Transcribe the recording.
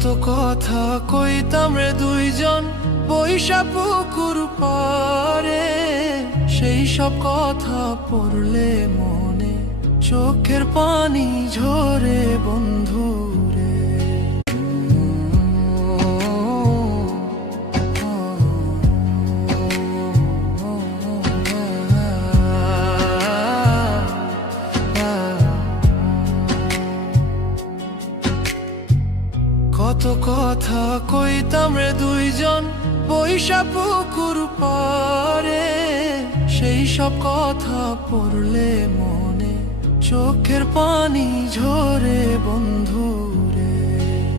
কত কথা কইতাম রে দুইজন বৈশা পুকুর পারে, সেই সব কথা পড়লে মনে চোখের পানি ঝরে বন্ধু রে। কত কথা কইতাম রে দুইজন বৈশা পুকুর পারে, সেই সব কথা পড়লে মনে চোখের পানি ঝরে বন্ধু।